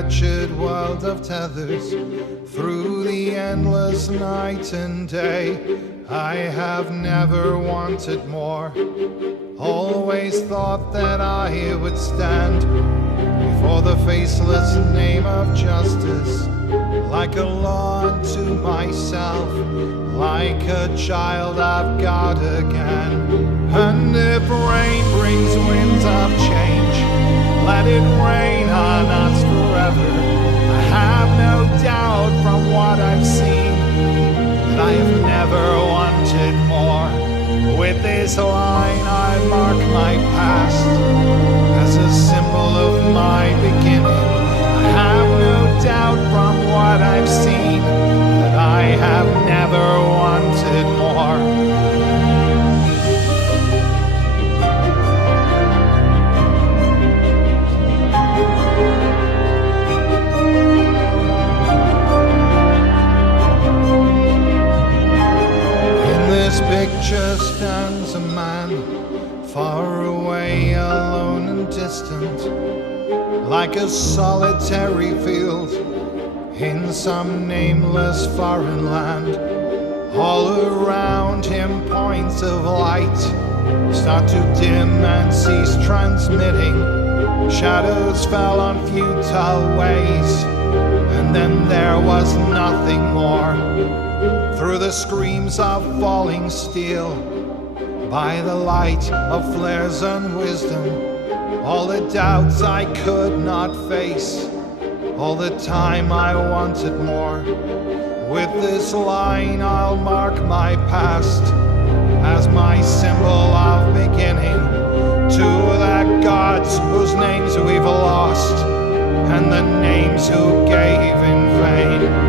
wretched world of tethers, through the endless night and day, I have never wanted more. Always thought that I would stand before the faceless name of justice, like a law unto myself, like a child I've got again. And if rain brings winds of change, let it rain on us forever. I have no doubt from what I've seen that I have never wanted more. With this line I mark my past as a symbol of my beginning. I have no doubt from what I've seen that I have never wanted more. This picture stands a man, far away, alone and distant, like a solitary field in some nameless foreign land. All around him points of light start to dim and cease transmitting. Shadows fell on futile ways, and then there was nothing more. Through the screams of falling steel, by the light of flares and wisdom, all the doubts I could not face, all the time I wanted more. With this line I'll mark my past as my symbol of beginning, to the gods whose names we've lost and the names who gave in vain.